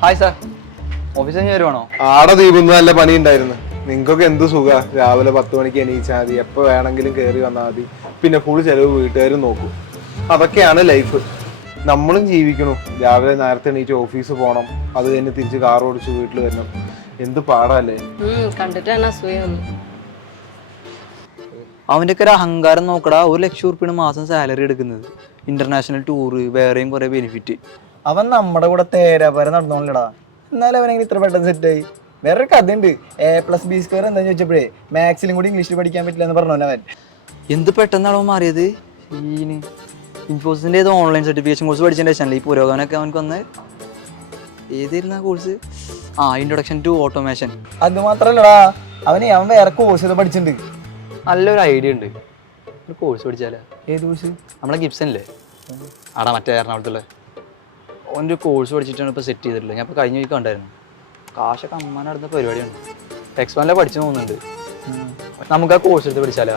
Hi sir, ഓഫീസിൽ നിന്ന് വരുവാണോ? ആടെ ദീപുന്ന് നല്ല പണി ഉണ്ടായിരുന്നു. നിങ്ങൾക്കൊക്കെ എന്ത് സുഖ, രാവിലെ 10 മണിക്ക് എണീച്ചാൽ മതി, എപ്പോൾ വേണമെങ്കിലും കയറി വന്നാൽ മതി. പിന്നെ ഫുൾ ചെലവ് വീട്ടുകാരും നോക്കും. അതൊക്കെയാണ് ലൈഫ്. നമ്മളും ജീവിക്കണു. രാവിലെ നേരത്തെ എണീറ്റ് ഓഫീസ് പോകണം, അത് കഴിഞ്ഞ് തിരിച്ച് കാർ ഓടിച്ച് വീട്ടിൽ വരണം. എന്ത് പാടല്ലേ. കണ്ടിട്ടാണ് അസൂയ. അവൻ്റെ ഒക്കെ ഒരു അഹങ്കാരം നോക്കടാ. 1,00,000 മാസം സാലറി എടുക്കുന്നത്, ഇന്റർനാഷണൽ ടൂറ്, വേറെയും കുറെ ബെനിഫിറ്റ്. അവൻ നമ്മുടെ കൂടെ തേരാപരം നടന്നോളടാ. എന്നാലും അവനെങ്ങനെ ഇത്ര പെട്ടെന്ന് സെറ്റായി? വേറൊരു കഥ ഉണ്ട്. A+B² എന്താന്ന് ചോദിച്ചപ്പോഴേ മാത്സിലും കൂടി ഇംഗ്ലീഷിൽ പഠിക്കാൻ പറ്റില്ല എന്ന് പറഞ്ഞു അവൻ. എന്ത് പെട്ടെന്നാണോ മാറിയത്? ഇൻഫോസിന്റെ ഏതോ ഓൺലൈൻ സർട്ടിഫിക്കേഷൻ കോഴ്സ് പഠിച്ചതിന്റെ ശേഷമല്ലേ ഈ പുരോഗമനമൊക്കെ അവനക്ക് വന്ന്. ഏതായിരുന്നു ആ കോഴ്സ്? Introduction to automation. അത് മാത്രല്ലടാ, അവൻ വേറെ കോഴ്സ് പഠിച്ചിട്ടുണ്ട്. നല്ലൊരു ഐഡിയ ഉണ്ട്, ഒരു കോഴ്സ് പഠിച്ചാലേ. ഏത് കോഴ്സ്? നമ്മളെ ഗിബ്സണില്ലേ, ആടാ മറ്റേ എറണാകുളത്തുള്ള. ഓൻ്റെ ഒരു കോഴ്സ് പഠിച്ചിട്ടാണ് ഇപ്പോൾ സെറ്റ് ചെയ്തിട്ടുള്ളത്. ഞാൻ ഇപ്പോൾ കഴിഞ്ഞ വീക്ക് കണ്ടായിരുന്നു. കാശൊക്കെ അമ്മാൻ നടന്ന പരിപാടിയാണ്. ടെക്സ് 1 പഠിച്ചു പോകുന്നുണ്ട്. നമുക്ക് ആ കോഴ്സ് എടുത്ത് പഠിച്ചാലോ?